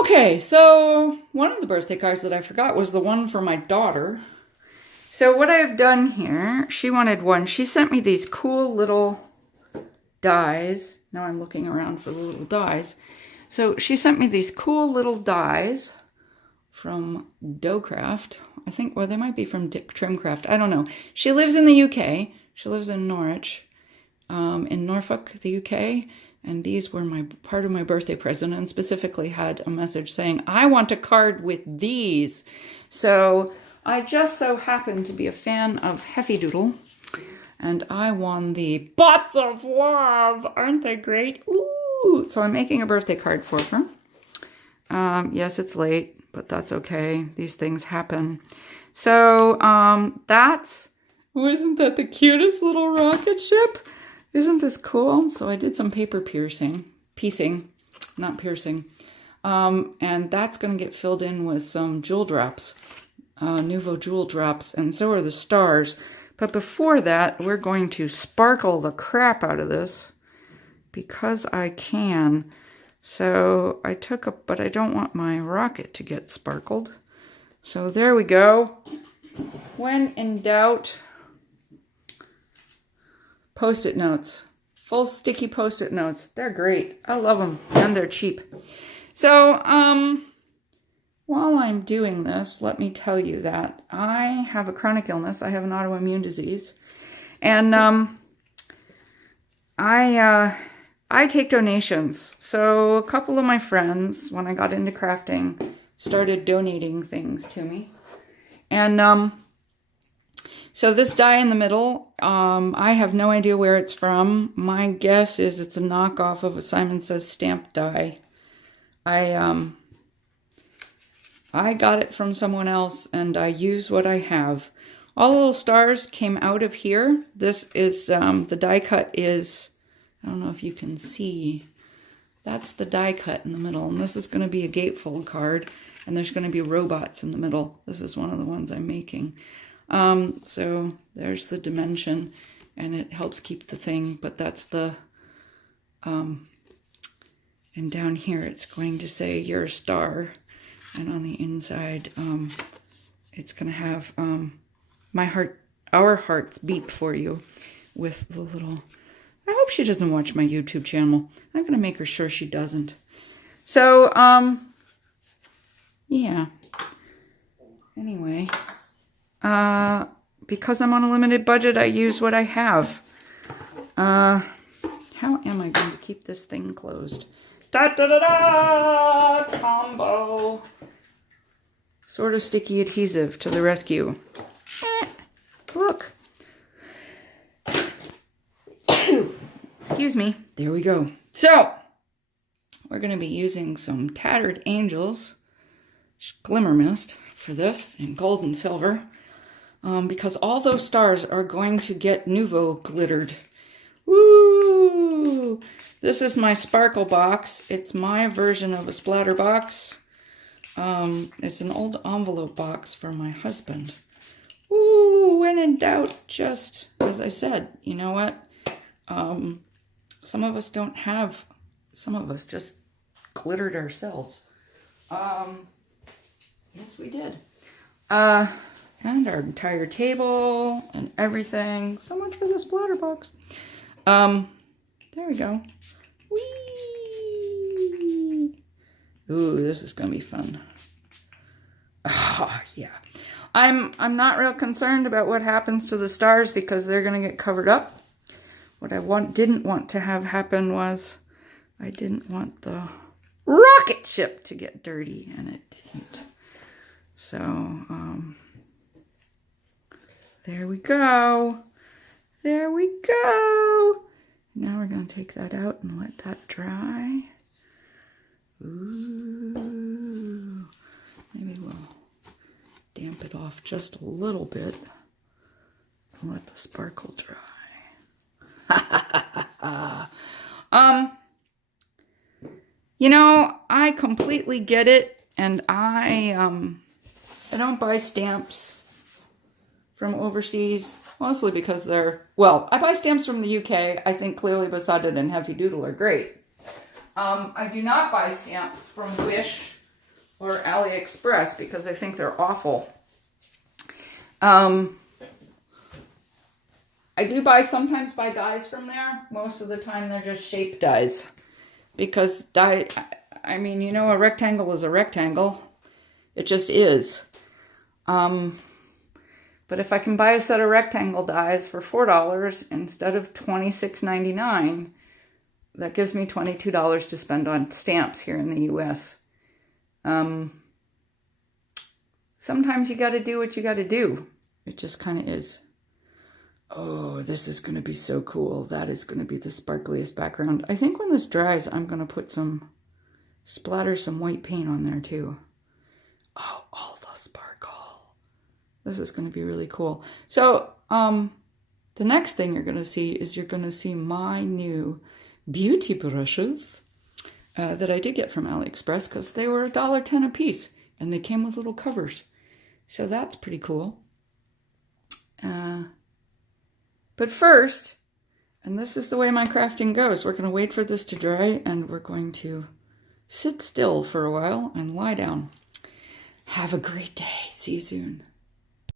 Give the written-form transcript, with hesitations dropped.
Okay, so one of the birthday cards that I forgot was the one for my daughter. So what I've done here, she wanted one. She sent me these cool little dies. Now I'm looking around for the little dies. So she sent me these cool little dies from Craft. I think, or they might be from Trimcraft. I don't know. She lives in the UK. She lives in Norwich, in Norfolk, the UK. And these were part of my birthday present, and specifically had a message saying, I want a card with these. So I just so happened to be a fan of Heffy Doodle, and I won the Bots of Love. Aren't they great? Ooh! So I'm making a birthday card for her. Yes, it's late, but that's okay. These things happen. So isn't that the cutest little rocket ship? Isn't this cool? So I did some paper piecing, not piercing. And that's going to get filled in with some jewel drops, Nouveau jewel drops, and so are the stars. But before that, we're going to sparkle the crap out of this because I can. So but I don't want my rocket to get sparkled. So there we go. When in doubt, Post-it notes. Full sticky Post-it notes. They're great. I love them. And they're cheap. So, while I'm doing this, let me tell you that I have a chronic illness. I have an autoimmune disease. And I take donations. So a couple of my friends, when I got into crafting, started donating things to me. And so this die in the middle, I have no idea where it's from. My guess is it's a knockoff of a Simon Says stamped die. I got it from someone else, and I use what I have. All the little stars came out of here. This is, the die cut is, I don't know if you can see. That's the die cut in the middle, and this is going to be a gatefold card, and there's going to be robots in the middle. This is one of the ones I'm making. So there's the dimension, and it helps keep the thing, but that's the, and down here it's going to say you're a star, and on the inside, it's going to have, our hearts beep for you with the little, I hope she doesn't watch my YouTube channel. I'm going to make her sure she doesn't. So, yeah. Anyway, because I'm on a limited budget, I use what I have. How am I going to keep this thing closed? Da-da-da-da! Combo! Sort of sticky adhesive to the rescue. Look. Excuse me. There we go. So, we're going to be using some Tattered Angels Glimmer Mist for this in gold and silver. Because all those stars are going to get Nouveau glittered. Woo! This is my sparkle box. It's my version of a splatter box. It's an old envelope box for my husband. Ooh, when in doubt, just, as I said, you know what? Some of us don't have, some of us just glittered ourselves. Yes, we did. And our entire table and everything. So much for the splatter box. There we go. Whee! Ooh, this is gonna be fun. Ah, yeah. I'm not real concerned about what happens to the stars because they're gonna get covered up. What I didn't want to have happen was I didn't want the rocket ship to get dirty, and it didn't. So, there we go. There we go. Now we're going to take that out and let that dry. Ooh. Maybe we'll damp it off just a little bit and let the sparkle dry. You know, I completely get it, and I don't buy stamps from overseas, mostly because they're, well, I buy stamps from the UK. I think Clearly Besotted and Heffy Doodle are great. I do not buy stamps from Wish or AliExpress because I think they're awful. I do sometimes buy dies from there. Most of the time they're just shape dies. Because I mean, you know, a rectangle is a rectangle. It just is. But if I can buy a set of rectangle dies for $4 instead of $26.99, that gives me $22 to spend on stamps here in the U.S. Sometimes you got to do what you got to do. It just kind of is. Oh, this is going to be so cool. That is going to be the sparkliest background. I think when this dries, I'm going to put splatter some white paint on there too. Oh, all the sparkle. This is going to be really cool. So, the next thing you're going to see is you're going to see my new beauty brushes that I did get from AliExpress because they were $1.10 a piece and they came with little covers. So that's pretty cool. But first, and this is the way my crafting goes, we're going to wait for this to dry and we're going to sit still for a while and lie down. Have a great day. See you soon.